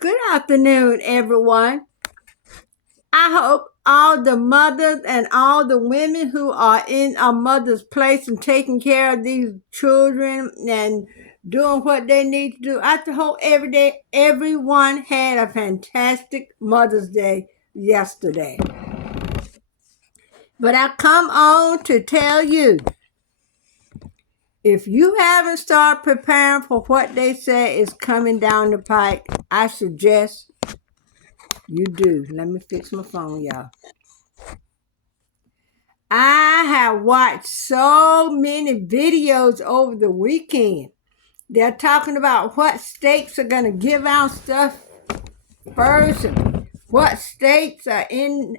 Good afternoon, everyone. I hope all the mothers and all the women who are in a mother's place and taking care of these children and doing what they need to do. I hope everyone had a fantastic Mother's Day yesterday. But I come on to tell you, if you haven't started preparing for what they say is coming down the pike, I suggest you do. Let me fix my phone, y'all. I have watched so many videos over the weekend. They're talking about what states are going to give out stuff first and what states are in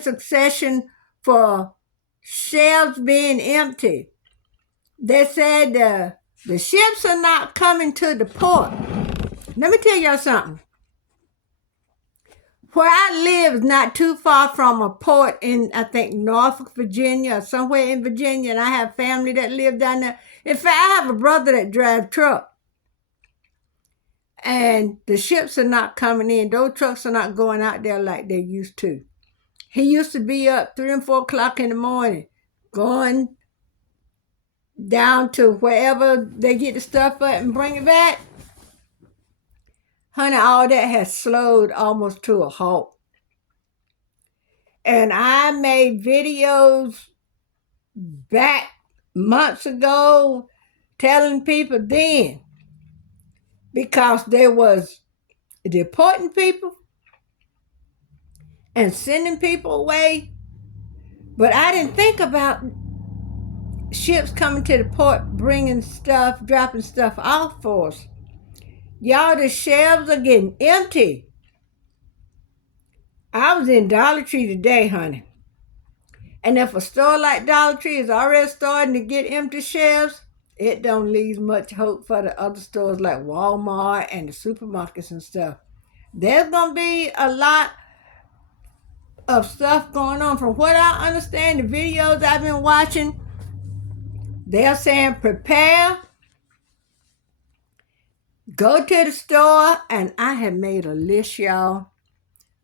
succession for shelves being empty. They said the ships are not coming to the port. Let me tell y'all something. Where I live is not too far from a port in, I think, Norfolk, Virginia, or somewhere in Virginia, and I have family that live down there. In fact, I have a brother that drives truck, and the ships are not coming in. Those trucks are not going out there like they used to. He used to be up 3 and 4 o'clock in the morning, going down to wherever they get the stuff up and bring it back. Honey, all that has slowed almost to a halt. And I made videos back months ago telling people then, because there was deporting people and sending people away, but I didn't think about ships coming to the port, bringing stuff, dropping stuff off for us. Y'all, the shelves are getting empty. I was in Dollar Tree today, honey, and if a store like Dollar Tree is already starting to get empty shelves, it don't leave much hope for the other stores like Walmart and the supermarkets and stuff. There's going to be a lot of stuff going on. From what I understand, the videos I've been watching, they're saying prepare, go to the store, and I have made a list, y'all,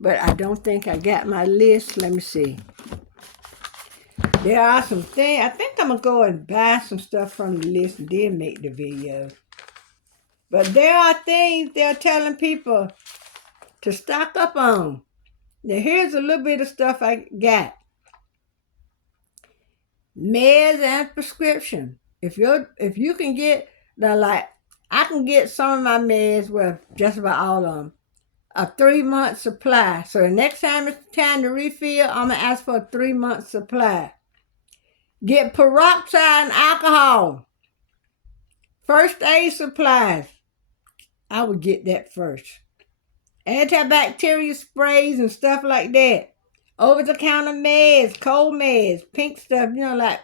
but I don't think I got my list. Let me see. There are some things. I think I'm going to go and buy some stuff from the list and then make the video. But there are things they're telling people to stock up on. Now, here's a little bit of stuff I got. Meds and prescription. If you can get I can get some of my meds with just about all of them. A 3-month supply. So the next time it's time to refill, I'm gonna ask for a 3-month supply. Get peroxide and alcohol. First aid supplies. I would get that first. Antibacterial sprays and stuff like that. Over-the-counter meds, cold meds, pink stuff, like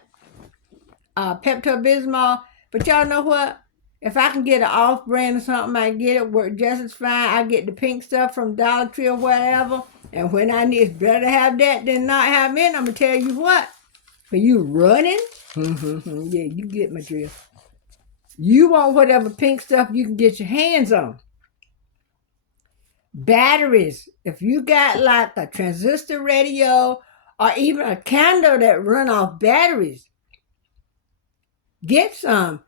Pepto-Bismol. But y'all know what? If I can get an off-brand or something, I get it, work just as fine. I get the pink stuff from Dollar Tree or whatever. And when I need, it's better to have that than not have it. I'm going to tell you what. For you running, yeah, you get my drift. You want whatever pink stuff you can get your hands on. Batteries. If you got like a transistor radio or even a candle that run off batteries, get some.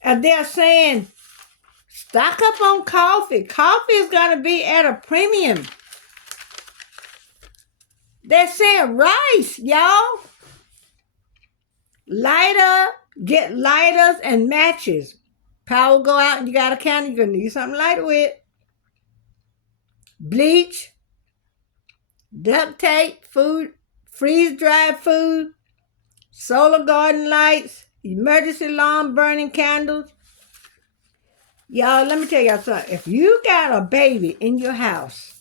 And they're saying, stock up on coffee. Coffee is going to be at a premium. They're saying rice, y'all. Get lighters and matches. Power go out and you got a candle, you're going to need something lighter with. Bleach, duct tape, food, freeze-dried food, solar garden lights, emergency alarm burning candles. Y'all, let me tell y'all something. If you got a baby in your house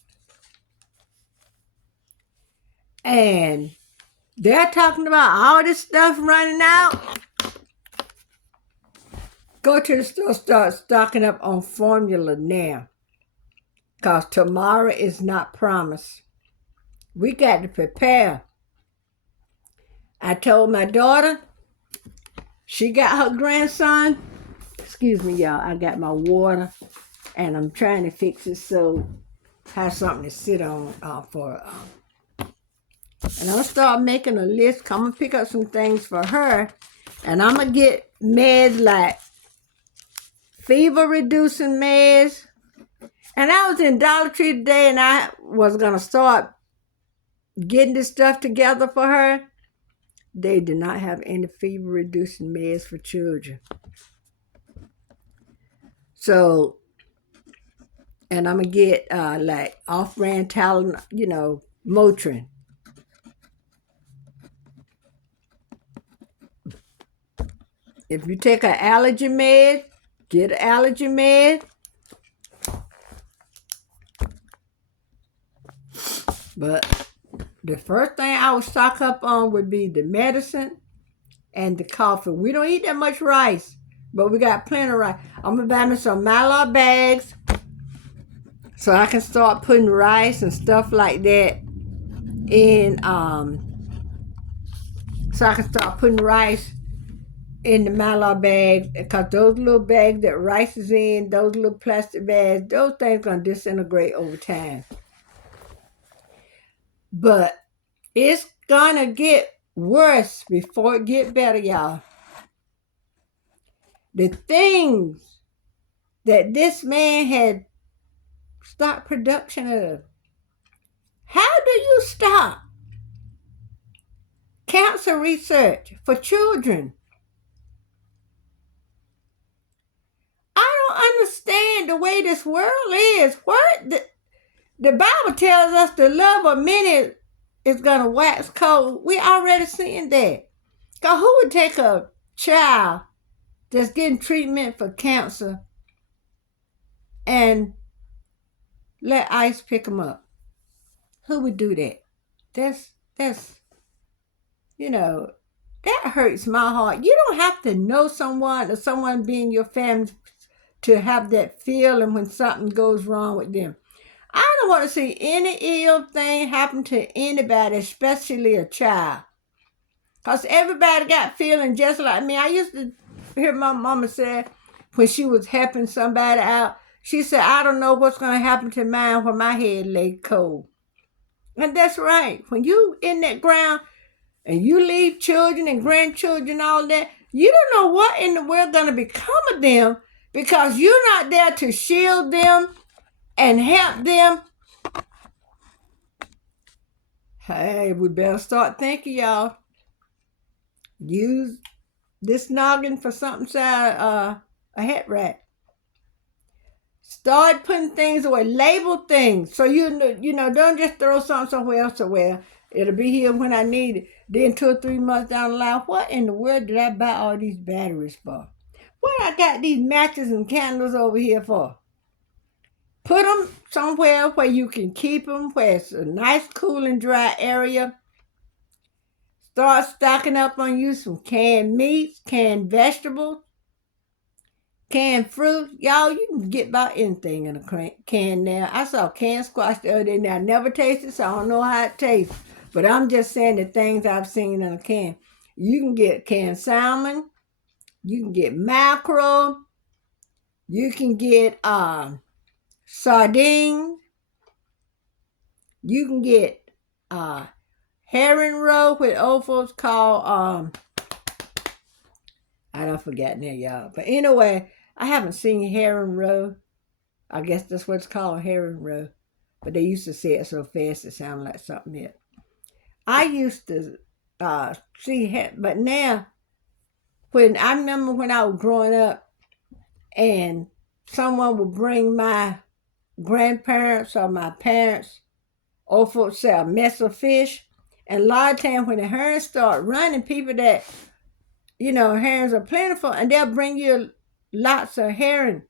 and they're talking about all this stuff running out, go to the store, start stocking up on formula now. Because tomorrow is not promised. We got to prepare. I told my daughter, she got her grandson excuse me, y'all. I got my water, and I'm trying to fix it so I have something to sit on and I'm gonna start making a list. I'm gonna pick up some things for her, and I'm gonna get meds like fever reducing meds. And I was in Dollar Tree today, and I was gonna start getting this stuff together for her. They did not have any fever reducing meds for children. So, and I'm gonna get like off-brand Tylenol, Motrin. If you take an allergy med, get an allergy med. But the first thing I would stock up on would be the medicine and the coffee. We don't eat that much rice, but we got plenty of rice. I'm gonna buy me some Mylar bags so I can start putting rice and stuff like that in. So I can start putting rice in the Mylar bag, because those little bags that rice is in, those little plastic bags, those things gonna disintegrate over time. But it's gonna get worse before it get better, y'all. The things that this man had stopped production of. How do you stop cancer research for children? I don't understand the way this world is. The Bible tells us the love of many is going to wax cold. We already seeing that. Because who would take a child that's getting treatment for cancer and let ICE pick them up? Who would do that? That's that hurts my heart. You don't have to know someone or someone be in your family to have that feeling when something goes wrong with them. I don't want to see any ill thing happen to anybody, especially a child. Because everybody got feeling just like me. I used to hear my mama say when she was helping somebody out, she said, I don't know what's going to happen to mine when my head lay cold. And that's right. When you in that ground and you leave children and grandchildren, all that, you don't know what in the world going to become of them, because you're not there to shield them and help them. Hey, we better start thinking, y'all. Use this noggin for something inside a hat rack. Start putting things away. Label things. So you know, don't just throw something somewhere else somewhere. It'll be here when I need it. Then 2 or 3 months down the line, what in the world did I buy all these batteries for? What I got these matches and candles over here for? Put them somewhere where you can keep them, where it's a nice, cool, and dry area. Start stocking up on you some canned meats, canned vegetables, canned fruit. Y'all, you can get about anything in a can now. I saw canned squash the other day. Now, I never tasted, so I don't know how it tastes. But I'm just saying the things I've seen in a can. You can get canned salmon. You can get mackerel. You can get sardines. You can get herring roe, what old folks call I don't forget now, y'all. But anyway, I haven't seen herring roe. I guess that's what it's called, herring roe. But they used to say it so fast it sounded like something else. I used to see, but now, when I remember when I was growing up, and someone would bring my grandparents or my parents, old folks say, a mess of fish. And a lot of times when the herons start running, people that, herons are plentiful, and they'll bring you lots of herring.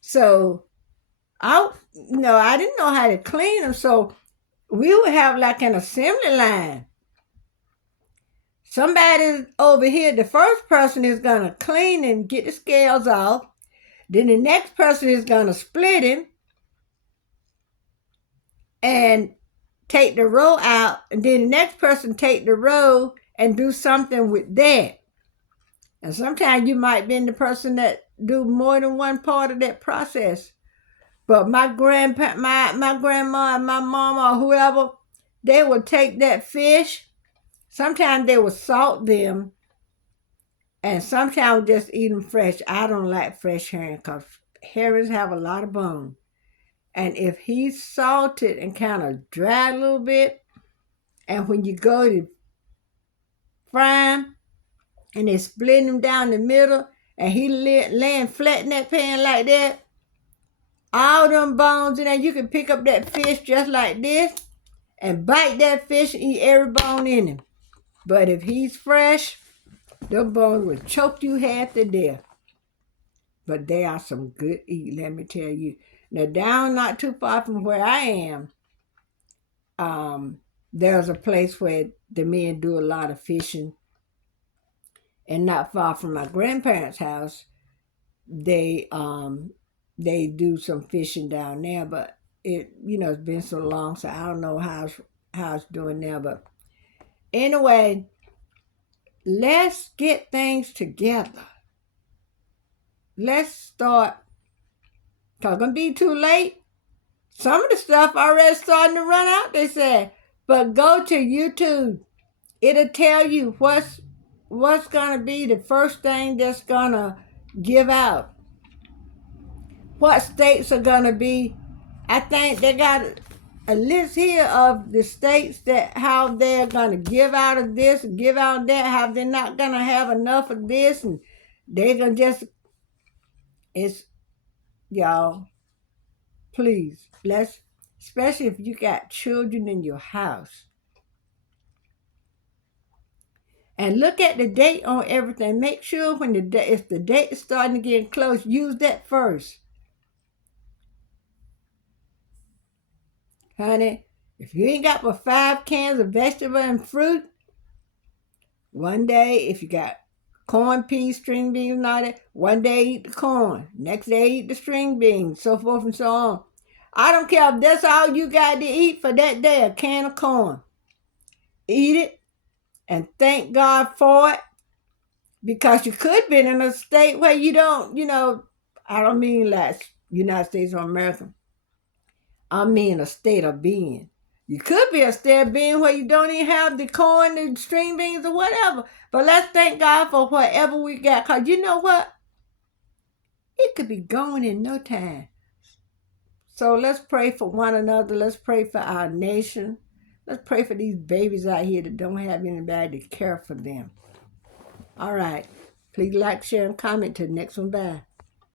So I didn't know how to clean them. So we would have like an assembly line. Somebody over here, the first person is going to clean and get the scales off. Then the next person is going to split him and take the roe out. And then the next person take the roe and do something with that. And sometimes you might be the person that do more than one part of that process. But my grandma and my mama or whoever, they would take that fish. Sometimes they would salt them, and sometimes just eat them fresh. I don't like fresh herring because herrings have a lot of bone. And if he's salted and kind of dry a little bit, and when you go to fry him, and they split him down the middle, and he laying flat in that pan like that, all them bones in there, you can pick up that fish just like this and bite that fish and eat every bone in him. But if he's fresh, them bones will choke you half to death. But they are some good eat, let me tell you. Now, down not too far from where I am, there's a place where the men do a lot of fishing. And not far from my grandparents' house, they do some fishing down there, but it's been so long, so I don't know how it's doing there. But anyway, let's get things together. Let's start, because it's going to be too late. Some of the stuff already starting to run out, they said. But go to YouTube. It'll tell you what's going to be the first thing that's going to give out. What states are going to be. I think they got a list here of the states that how they're going to give out of this, give out of that, how they're not going to have enough of this, and they're going to y'all, please, especially if you got children in your house. And look at the date on everything. Make sure if the date is starting to get close, use that first. Honey, if you ain't got but 5 cans of vegetable and fruit, one day, if you got corn, peas, string beans, and all that, one day eat the corn, next day eat the string beans, so forth and so on. I don't care if that's all you got to eat for that day, a can of corn. Eat it and thank God for it, because you could be in a state where you don't, I don't mean like United States of America. I mean a state of being. You could be a state of being where you don't even have the corn and string beans or whatever. But let's thank God for whatever we got. Because you know what? It could be gone in no time. So let's pray for one another. Let's pray for our nation. Let's pray for these babies out here that don't have anybody to care for them. All right. Please like, share, and comment. Till the next one. Bye.